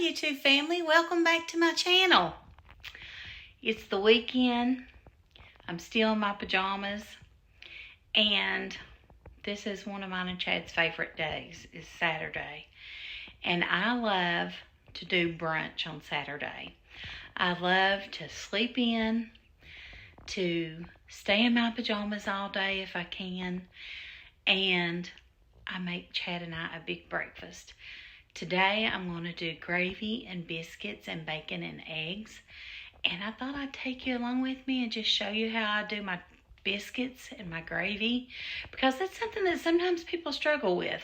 YouTube family, welcome back to my channel. It's the weekend. I'm still in my pajamas, and this is one of mine and Chad's favorite days, is Saturday. And I love to do brunch on Saturday. I love to sleep in, to stay in my pajamas all day if I can, and I make Chad and I a big breakfast. Today I'm going to do gravy and biscuits and bacon and eggs. And I thought I'd take you along with me and just show you how I do my biscuits and my gravy, because that's something that sometimes people struggle with,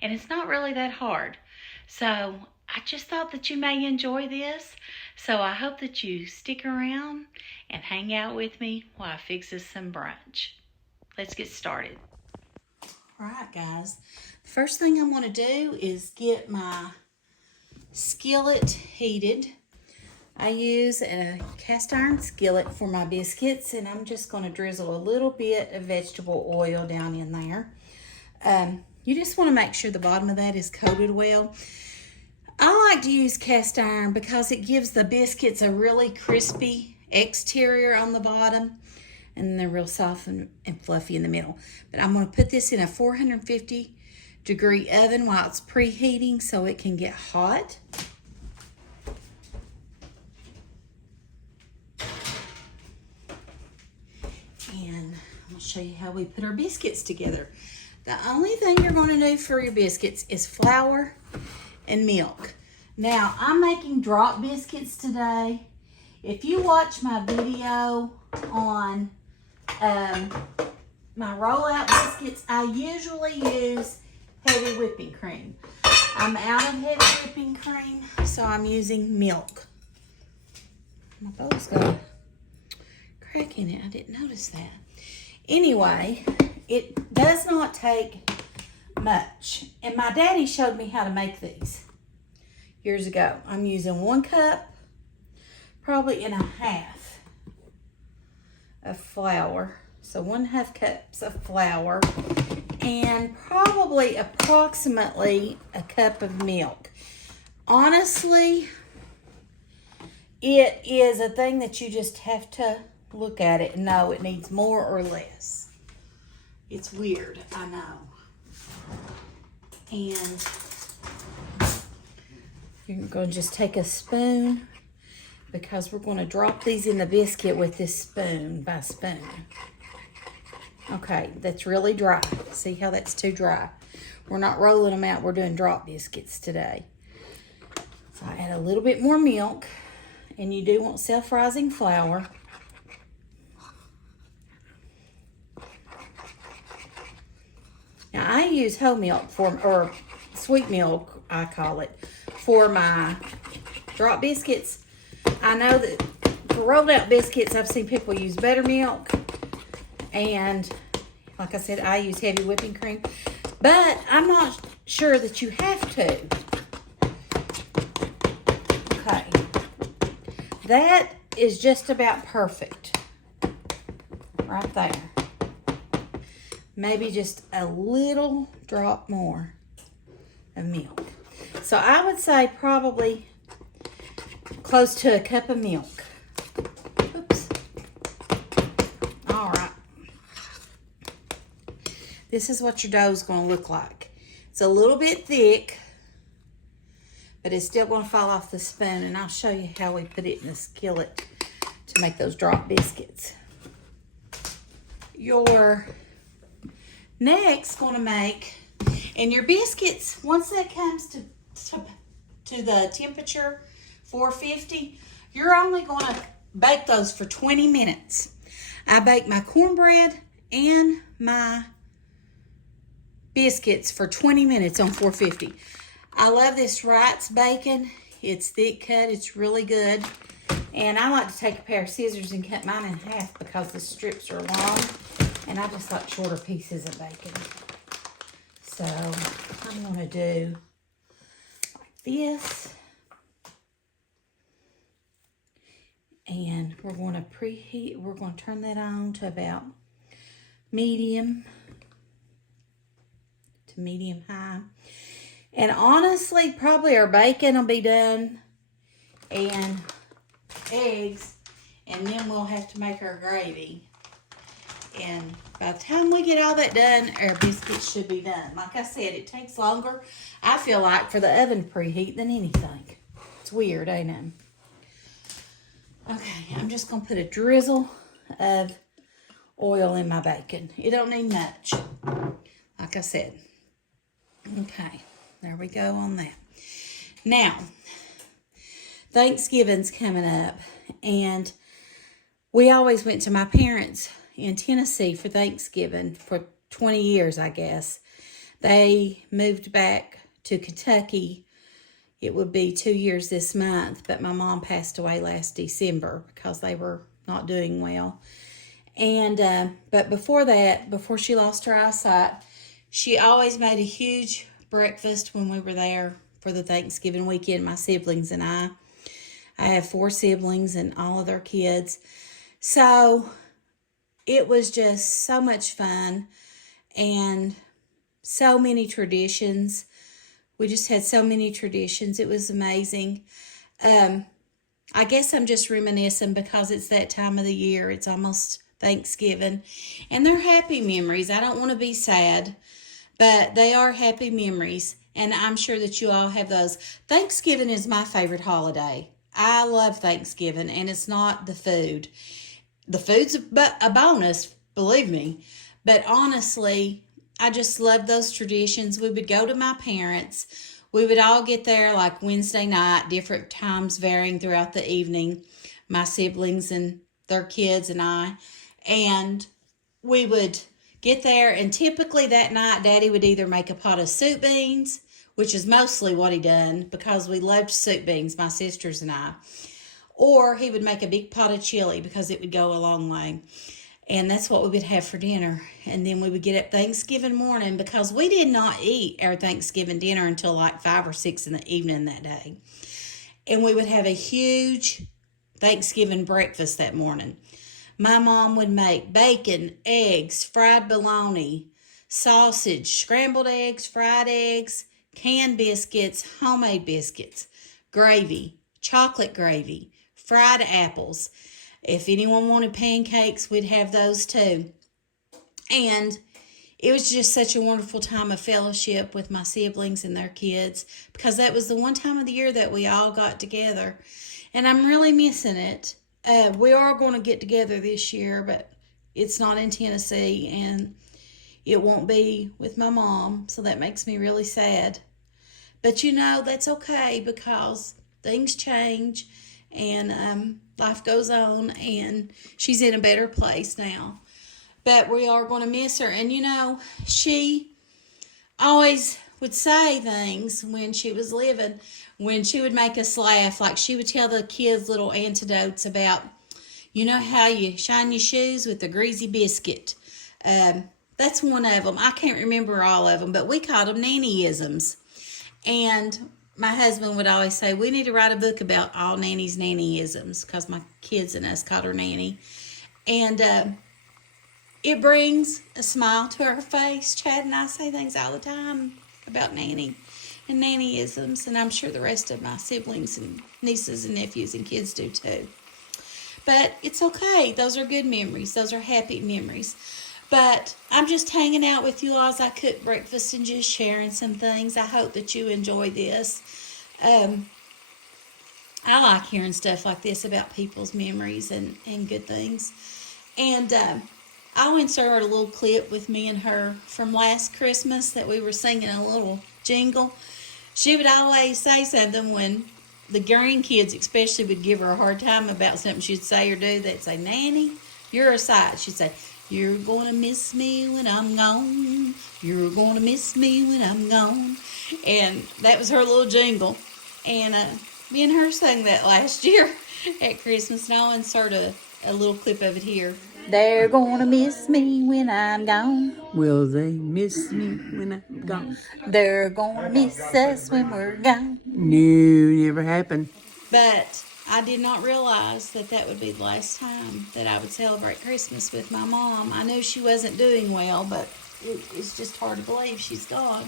and it's not really that hard. So I just thought that you may enjoy this. So I hope that you stick around and hang out with me while I fix us some brunch. Let's get started. All right, guys. First thing I'm going to do is get my skillet heated. I use a cast iron skillet for my biscuits, and I'm just going to drizzle a little bit of vegetable oil down in there. You just want to make sure the bottom of that is coated well. I like to use cast iron because it gives the biscuits a really crispy exterior on the bottom, and they're real soft and fluffy in the middle. But I'm going to put this in a 450-degree oven while it's preheating so it can get hot. And I'm going to show you how we put our biscuits together. The only thing you're going to do for your biscuits is flour and milk. Now, I'm making drop biscuits today. If you watch my video on my rollout biscuits, I usually use heavy whipping cream. I'm out of heavy whipping cream, so I'm using milk. My bowl's got a crack in it. I didn't notice that. Anyway, it does not take much. And my daddy showed me how to make these years ago. I'm using 1 cup, probably and a half of flour. So 1/2 cups of flour and probably approximately a cup of milk. Honestly, it is a thing that you just have to look at it and know it needs more or less. It's weird, I know. And you're going to just take a spoon, because we're going to drop these in the biscuit with this spoon by spoon. Okay, that's really dry. See how that's too dry? We're not rolling them out. We're doing drop biscuits today. So I add a little bit more milk, and you do want self-rising flour. Now I use whole milk or sweet milk, I call it, for my drop biscuits. I know that for rolled out biscuits, I've seen people use buttermilk, and like I said, I use heavy whipping cream, but I'm not sure that you have to. Okay, that is just about perfect right there. Maybe just a little drop more of milk. So I would say probably close to a cup of milk. Oops. All right. This is what your dough is going to look like. It's a little bit thick, but it's still going to fall off the spoon, and I'll show you how we put it in the skillet to make those drop biscuits. Your next going to make, and your biscuits, once that comes to the temperature 450, you're only going to bake those for 20 minutes. I bake my cornbread and my biscuits for 20 minutes on 450. I love this Wright's bacon. It's thick cut. It's really good. And I like to take a pair of scissors and cut mine in half because the strips are long, and I just like shorter pieces of bacon. So I'm going to do like this. And we're going to preheat. We're going to turn that on to about medium to medium high. And honestly, probably our bacon will be done and eggs, and then we'll have to make our gravy. And by the time we get all that done, our biscuits should be done. Like I said, it takes longer, I feel like, for the oven to preheat than anything. It's weird, ain't it? Okay, I'm just going to put a drizzle of oil in my bacon. It don't need much, like I said. Okay, there we go on that. Now, Thanksgiving's coming up, and we always went to my parents' in Tennessee for Thanksgiving for 20 years, I guess. They moved back to Kentucky. It would be 2 years this month, but my mom passed away last December because they were not doing well. And but before that, before she lost her eyesight, she always made a huge breakfast when we were there for the Thanksgiving weekend, my siblings and I. I have 4 siblings and all of their kids. So it was just so much fun and so many traditions. We just had so many traditions. It was amazing. I guess I'm just reminiscing because it's that time of the year. It's almost Thanksgiving. And they're happy memories. I don't want to be sad, but they are happy memories. And I'm sure that you all have those. Thanksgiving is my favorite holiday. I love Thanksgiving, and it's not the food. The food's a bonus, believe me. But honestly, I just love those traditions. We would go to my parents'. We would all get there like Wednesday night, different times varying throughout the evening. My siblings and their kids and I. And we would get there, and typically that night, Daddy would either make a pot of soup beans, which is mostly what he done because we loved soup beans, my sisters and I. Or he would make a big pot of chili because it would go a long way. And that's what we would have for dinner. And then we would get up Thanksgiving morning because we did not eat our Thanksgiving dinner until like 5 or 6 in the evening that day. And we would have a huge Thanksgiving breakfast that morning. My mom would make bacon, eggs, fried bologna, sausage, scrambled eggs, fried eggs, canned biscuits, homemade biscuits, gravy, chocolate gravy, fried apples. If anyone wanted pancakes, we'd have those too. And it was just such a wonderful time of fellowship with my siblings and their kids because that was the one time of the year that we all got together. And I'm really missing it. We are going to get together this year, but it's not in Tennessee, and it won't be with my mom, so that makes me really sad. But you know, that's okay because things change and life goes on, and she's in a better place now. But we are going to miss her. And you know, she always would say things when she was living, when she would make us laugh. Like she would tell the kids little anecdotes about, you know how you shine your shoes with the greasy biscuit. That's one of them. I can't remember all of them, but we called them nannyisms. And my husband would always say, we need to write a book about all Nanny's nannyisms because my kids and us called her Nanny. And it brings a smile to our face. Chad and I say things all the time about Nanny and nannyisms, and I'm sure the rest of my siblings and nieces and nephews and kids do too. But it's okay. Those are good memories. Those are happy memories. But I'm just hanging out with you all as I cook breakfast and just sharing some things. I hope that you enjoy this. I like hearing stuff like this about people's memories and good things. And I'll insert a little clip with me and her from last Christmas that we were singing a little jingle. She would always say something when the grandkids especially would give her a hard time about something she'd say or do. They'd say, Nanny, you're a sight. She'd say, you're going to miss me when I'm gone. You're going to miss me when I'm gone. And that was her little jingle. And me and her sang that last year at Christmas. And I'll insert a little clip of it here. They're gonna miss me when I'm gone. Will they miss me when I'm gone? They're gonna miss us when we're gone. No, never happened. But I did not realize that that would be the last time that I would celebrate Christmas with my mom. I knew she wasn't doing well, but it's just hard to believe she's gone.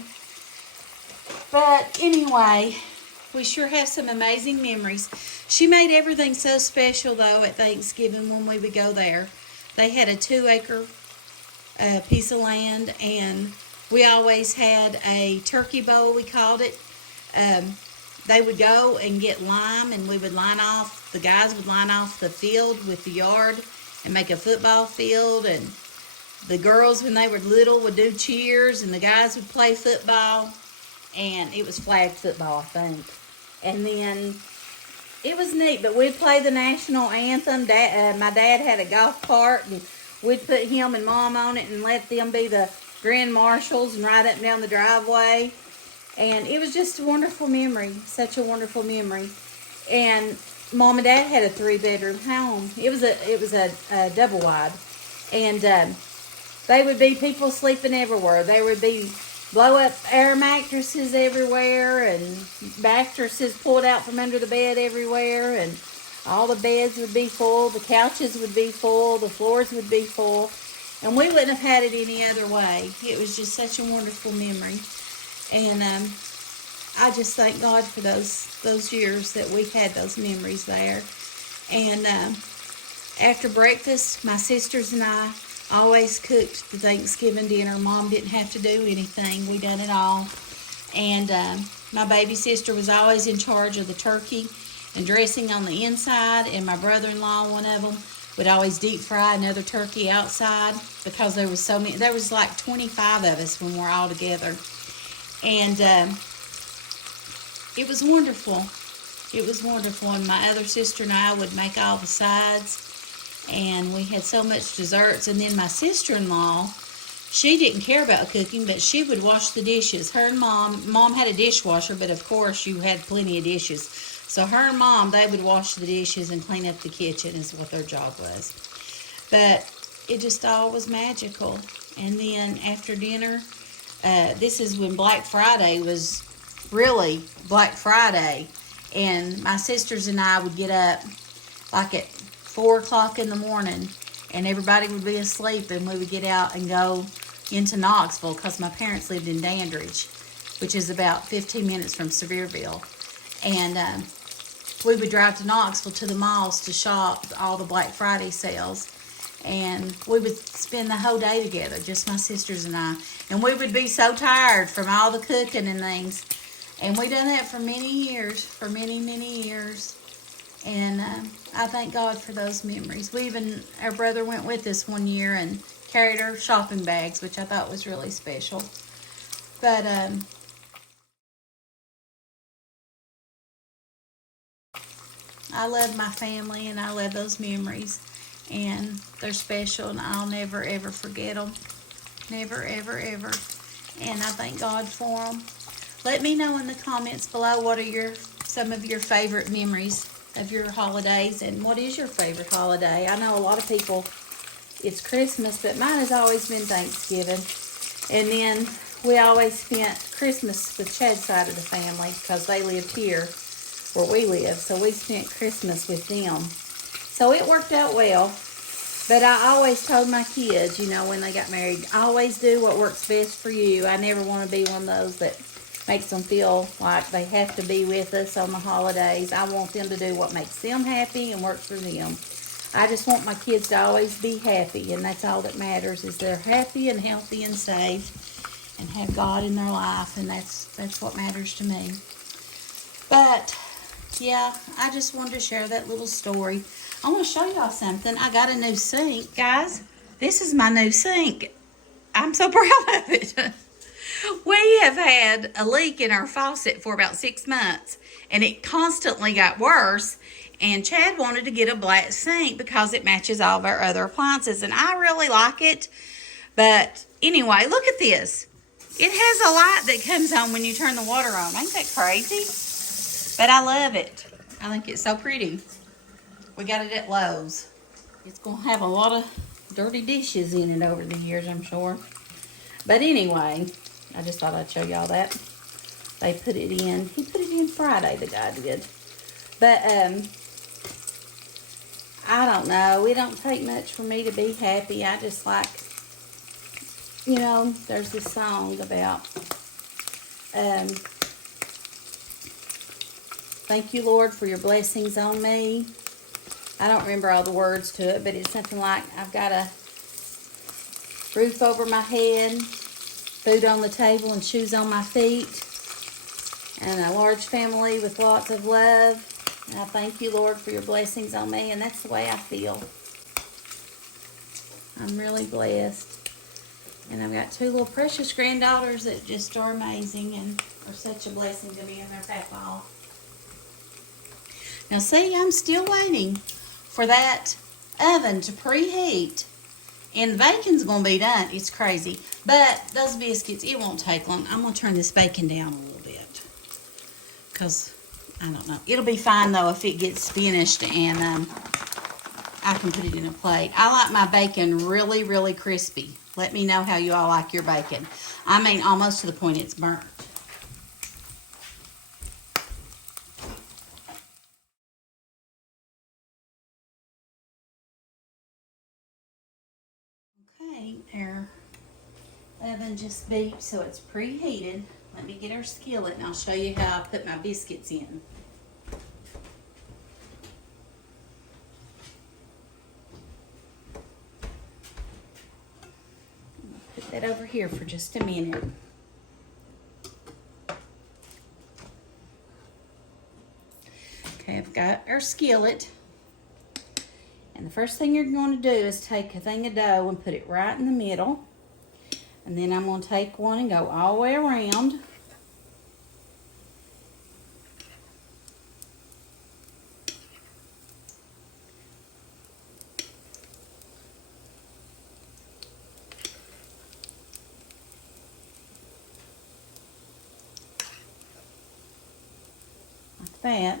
But anyway, we sure have some amazing memories. She made everything so special, though, at Thanksgiving when we would go there. They had a 2-acre piece of land, and we always had a turkey bowl, we called it. They would go and get lime, and we would the guys would line off the field with the yard and make a football field, and the girls, when they were little, would do cheers, and the guys would play football, and it was flag football, I think. And then it was neat, but we'd play the national anthem. My dad had a golf cart, and we'd put him and Mom on it and let them be the grand marshals and ride up and down the driveway. And it was just a wonderful memory, such a wonderful memory. And Mom and Dad had a 3-bedroom home. It was a double wide, and they would be people sleeping everywhere. There would be blow up air mattresses everywhere, and mattresses pulled out from under the bed everywhere, and all the beds would be full, the couches would be full, the floors would be full, and we wouldn't have had it any other way. It was just such a wonderful memory. And I just thank God for those years that we had those memories there. And after breakfast, my sisters and I always cooked the Thanksgiving dinner. Mom didn't have to do anything. We done it all. And my baby sister was always in charge of the turkey and dressing on the inside. And my brother-in-law, one of them, would always deep fry another turkey outside, because there was so many. There was like 25 of us when we're all together. And it was wonderful. It was wonderful. And my other sister and I would make all the sides. And we had so much desserts. And then my sister-in-law, she didn't care about cooking, but she would wash the dishes. Her and Mom had a dishwasher, but of course you had plenty of dishes. So her and Mom, they would wash the dishes and clean up the kitchen is what their job was. But it just all was magical. And then after dinner, this is when Black Friday was really Black Friday. And my sisters and I would get up like at 4 o'clock in the morning, and everybody would be asleep, and we would get out and go into Knoxville, because my parents lived in Dandridge, which is about 15 minutes from Sevierville. And we would drive to Knoxville to the malls to shop all the Black Friday sales. And we would spend the whole day together, just my sisters and I. And we would be so tired from all the cooking and things. And we done that for many years, for many, many years. And I thank God for those memories. Our brother went with us one year and carried our shopping bags, which I thought was really special. But I love my family, and I love those memories. And they're special, and I'll never, ever forget them. Never, ever, ever. And I thank God for them. Let me know in the comments below what are some of your favorite memories of your holidays, and what is your favorite holiday. I know a lot of people, it's Christmas, but mine has always been Thanksgiving. And then we always spent Christmas with Chad's side of the family, because they lived here where we live, so we spent Christmas with them. So it worked out well. But I always told my kids, when they got married, always do what works best for you. I never want to be one of those that makes them feel like they have to be with us on the holidays. I want them to do what makes them happy and works for them. I just want my kids to always be happy, and that's all that matters, is they're happy and healthy and safe and have God in their life, and that's what matters to me. But yeah, I just wanted to share that little story. I want to show y'all something. I got a new sink, guys. This is my new sink. I'm so proud of it. We have had a leak in our faucet for about 6 months, and it constantly got worse. And Chad wanted to get a black sink because it matches all of our other appliances, and I really like it. But anyway, look at this. It has a light that comes on when you turn the water on. Ain't that crazy? But I love it. I think it's so pretty. We got it at Lowe's. It's going to have a lot of dirty dishes in it over the years, I'm sure. But anyway, I just thought I'd show y'all that. They put it in. He put it in Friday, the guy did. But, I don't know. It don't take much for me to be happy. I just like, there's this song about Thank you, Lord, for your blessings on me. I don't remember all the words to it, but it's something like, I've got a roof over my head, food on the table, and shoes on my feet, and a large family with lots of love. And I thank you, Lord, for your blessings on me, and that's the way I feel. I'm really blessed. And I've got two little precious granddaughters that just are amazing and are such a blessing to me and their papa. Now see, I'm still waiting for that oven to preheat. And the bacon's going to be done. It's crazy. But those biscuits, it won't take long. I'm going to turn this bacon down a little bit. Because, I don't know. It'll be fine, though, if it gets finished and I can put it in a plate. I like my bacon really, really crispy. Let me know how you all like your bacon. I mean, almost to the point it's burnt. Okay, our oven just beeped, so it's preheated. Let me get our skillet and I'll show you how I put my biscuits in. Put that over here for just a minute. Okay, I've got our skillet. And the first thing you're going to do is take a thing of dough and put it right in the middle. And then I'm going to take one and go all the way around. Like that.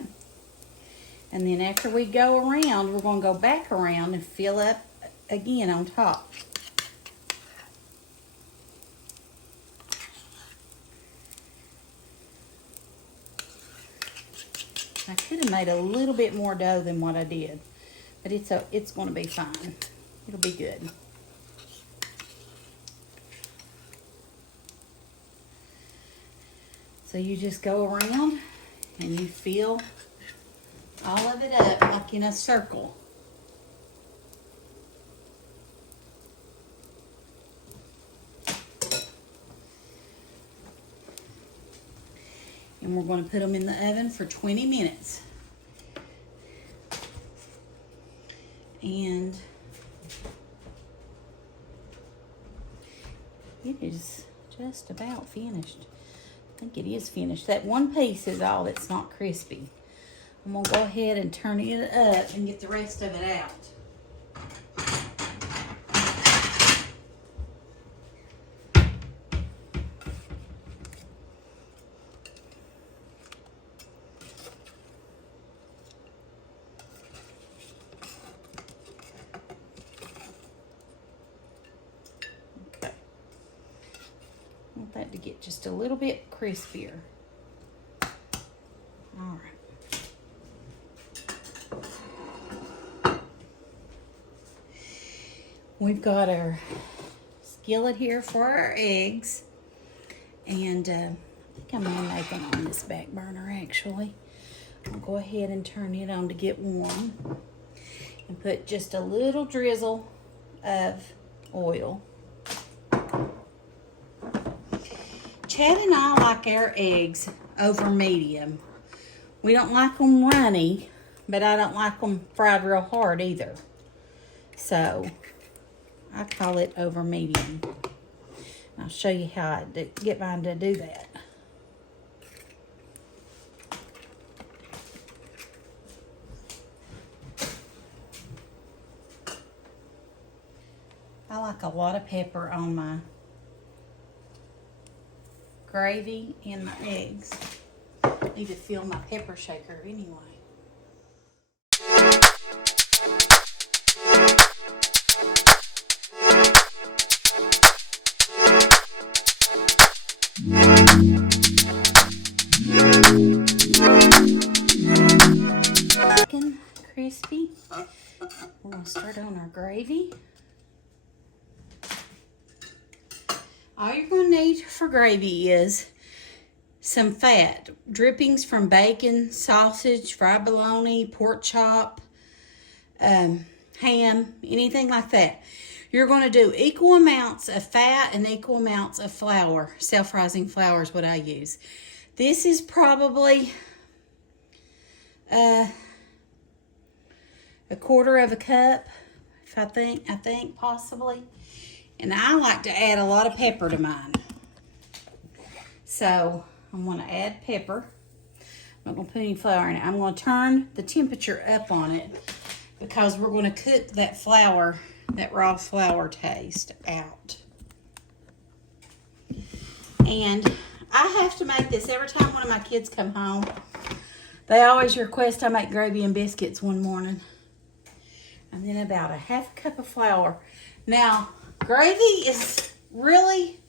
And then after we go around, we're going to go back around and fill up again on top. I could have made a little bit more dough than what I did, but it's going to be fine. It'll be good. So you just go around and you fill all of it up like in a circle. And we're going to put them in the oven for 20 minutes. And it is just about finished. I think it is finished. That one piece is all that's not crispy. I'm going to go ahead and turn it up and get the rest of it out. Okay. I want that to get just a little bit crispier. All right. We've got our skillet here for our eggs, and I think I'm going to make them on this back burner actually. I'll go ahead and turn it on to get warm and put just a little drizzle of oil. Chad and I like our eggs over medium. We don't like them runny, but I don't like them fried real hard either. So I call it over medium. I'll show you how I get mine to do that. I like a lot of pepper on my gravy and my eggs. I need to fill my pepper shaker anyway. Looking crispy. We're going to start on our gravy. All you're going to need for gravy is some fat. Drippings from bacon, sausage, fried bologna, pork chop, ham, anything like that. You're going to do equal amounts of fat and equal amounts of flour. Self-rising flour is what I use. This is probably a quarter of a cup, if I think possibly. And I like to add a lot of pepper to mine. So I'm going to add pepper. I'm not going to put any flour in it. I'm going to turn the temperature up on it because we're going to cook that flour, that raw flour taste out. And I have to make this every time one of my kids come home. They always request I make gravy and biscuits one morning. And then about a half a cup of flour. Now, gravy is really,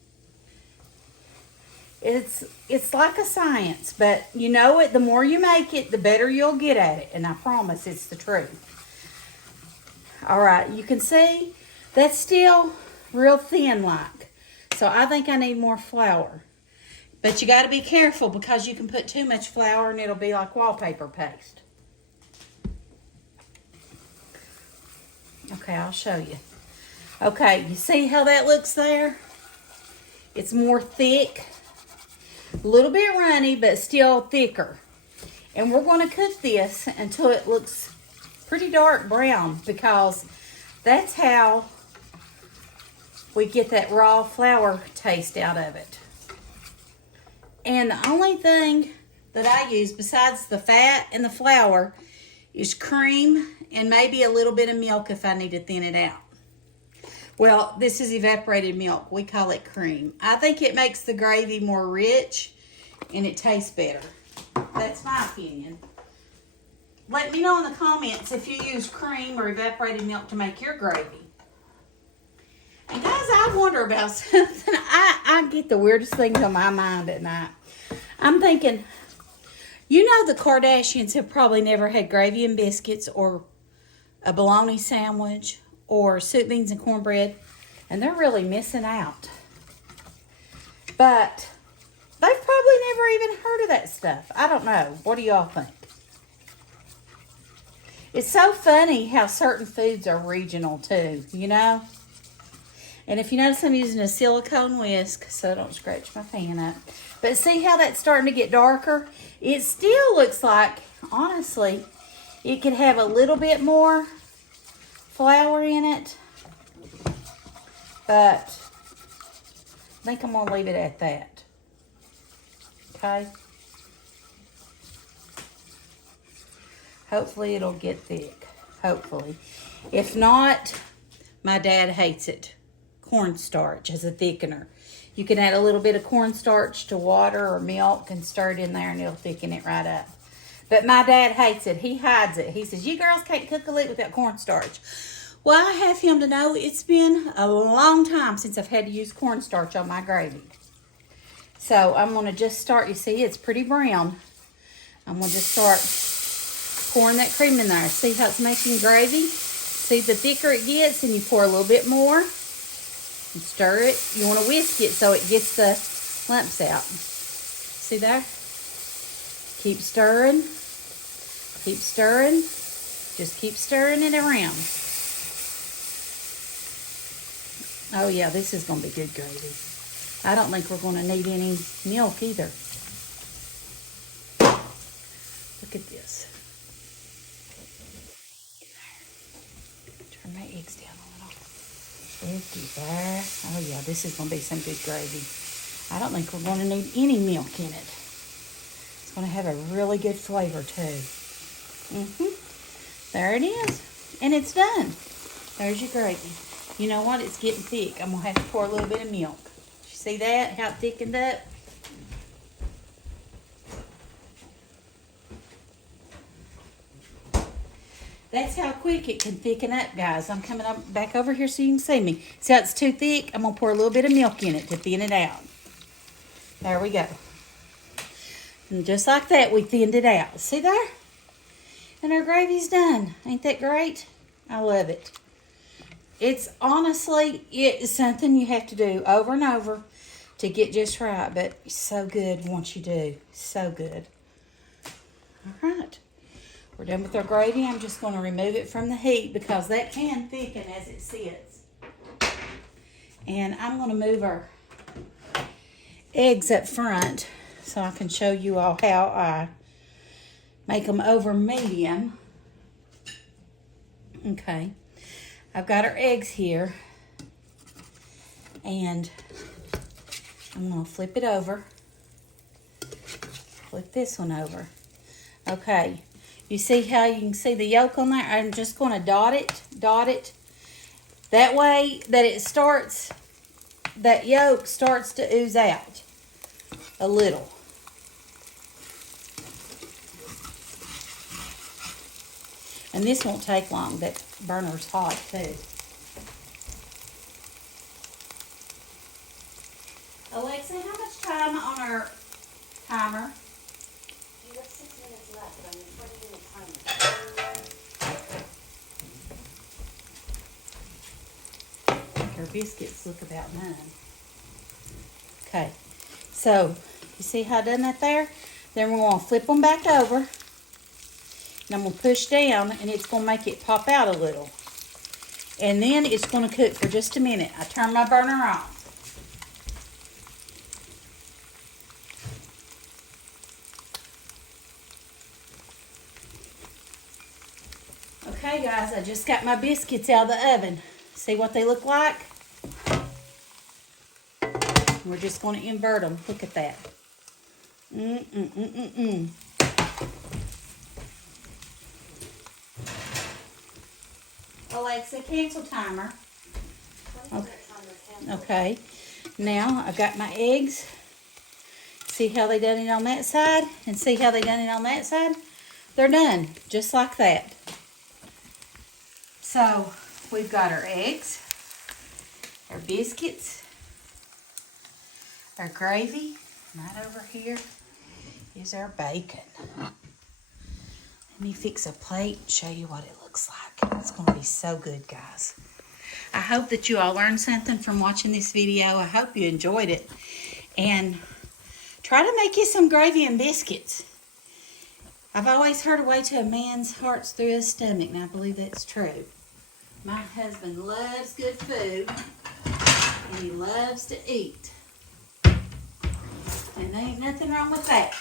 it's like a science, but you know it, the more you make it, the better you'll get at it. And I promise it's the truth. All right, you can see that's still real thin like. So I think I need more flour. But you got to be careful because you can put too much flour and it'll be like wallpaper paste. Okay, I'll show you. Okay, you see how that looks there? It's more thick. A little bit runny, but still thicker. And we're going to cook this until it looks pretty dark brown because that's how we get that raw flour taste out of it. And the only thing that I use besides the fat and the flour is cream and maybe a little bit of milk if I need to thin it out. Well, this is evaporated milk. We call it cream. I think it makes the gravy more rich and it tastes better. That's my opinion. Let me know in the comments if you use cream or evaporated milk to make your gravy. And guys, I wonder about something. I get the weirdest things on my mind at night. I'm thinking, you know the Kardashians have probably never had gravy and biscuits or a bologna sandwich or soup, beans, and cornbread. And they're really missing out. But they've probably never even heard of that stuff. I don't know. What do y'all think? It's so funny how certain foods are regional too, you know? And if you notice, I'm using a silicone whisk so I don't scratch my pan up. But see how that's starting to get darker? It still looks like, honestly, it could have a little bit more flour in it. But I think I'm going to leave it at that. Okay? Hopefully it'll get thick. Hopefully. If not, my dad hates it. Cornstarch as a thickener. You can add a little bit of cornstarch to water or milk and stir it in there and it'll thicken it right up. But my dad hates it. He hides it. He says, you girls can't cook a lick without cornstarch. Well, I have him to know it's been a long time since I've had to use cornstarch on my gravy. So I'm going to just start. You see, it's pretty brown. I'm going to just start pouring that cream in there. See how it's making gravy? See, the thicker it gets, and you pour a little bit more. And stir it. You want to whisk it so it gets the lumps out. See there? Keep stirring. Keep stirring. Just keep stirring it around. Oh yeah, this is going to be good gravy. I don't think we're going to need any milk either. Look at this. Turn my eggs down a little. Looky there. Oh yeah, this is going to be some good gravy. I don't think we're going to need any milk in it. It's going to have a really good flavor too. There it is. And it's done. There's your gravy. You know what? It's getting thick. I'm going to have to pour a little bit of milk. You see that? How it thickened up? That's how quick it can thicken up, guys. I'm coming up back over here so you can see me. See how it's too thick? I'm going to pour a little bit of milk in it to thin it out. There we go. And just like that, we thinned it out. See there? And our gravy's done. Ain't that great? I love it. It's honestly, it's something you have to do over and over to get just right, but so good once you do. So good. All right. We're done with our gravy. I'm just going to remove it from the heat because that can thicken as it sits. And I'm going to move our eggs up front so I can show you all how I make them over medium. Okay. I've got our eggs here. And I'm going to flip it over. Flip this one over. Okay. You see how you can see the yolk on there? I'm just going to dot it. That way that it starts, that yolk starts to ooze out a little. And this won't take long. That burner's hot too. Alexa, how much time on our timer? You have 6 minutes left on your 20-minute timer. I think our biscuits look about done. Okay, so you see how I done that there? Then we're going to flip them back over. And I'm going to push down and it's going to make it pop out a little. And then it's going to cook for just a minute. I turn my burner off. Okay guys, I just got my biscuits out of the oven. See what they look like? We're just going to invert them. Look at that. Alexa, cancel timer. Okay. Now I've got my eggs. See how they done it on that side? And see how they done it on that side? They're done. Just like that. So we've got our eggs, our biscuits, our gravy. Right over here is our bacon. Let me fix a plate and show you what it looks like. It's going to be so good, guys. I hope that you all learned something from watching this video. I hope you enjoyed it. And try to make you some gravy and biscuits. I've always heard a way to a man's heart's through his stomach, and I believe that's true. My husband loves good food, and he loves to eat. And there ain't nothing wrong with that.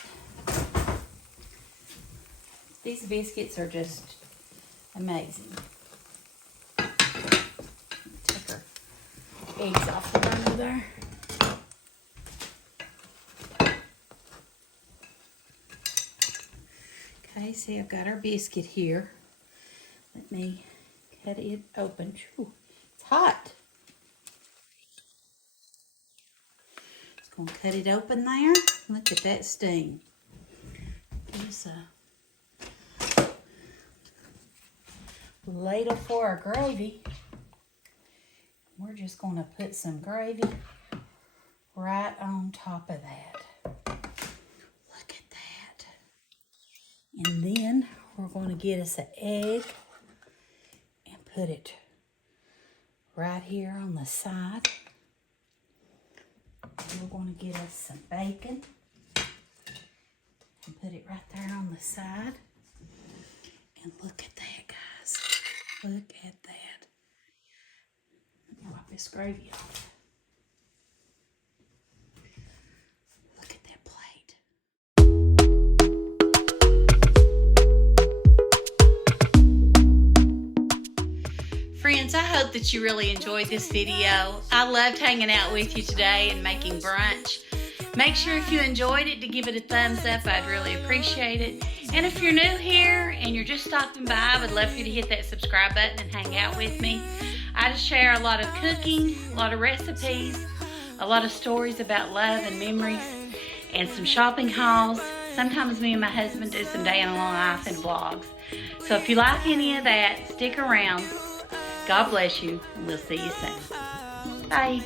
These biscuits are just amazing. Take our eggs off the burner there. Okay, see I've got our biscuit here. Let me cut it open. Whew, it's hot. Just gonna cut it open there. Look at that steam. There's a ladle for our gravy. We're just gonna put some gravy right on top of that. Look at that. And then we're going to get us an egg and put it right here on the side. And we're going to get us some bacon and put it right there on the side. And look at that, guys. Look at that. Let me wipe this gravy off. Look at that plate. Friends, I hope that you really enjoyed this video. I loved hanging out with you today and making brunch. Make sure if you enjoyed it to give it a thumbs up. I'd really appreciate it. And if you're new here and you're just stopping by, I would love for you to hit that subscribe button and hang out with me. I just share a lot of cooking, a lot of recipes, a lot of stories about love and memories, and some shopping hauls. Sometimes me and my husband do some day in a life and vlogs. So if you like any of that, stick around. God bless you, and we'll see you soon. Bye.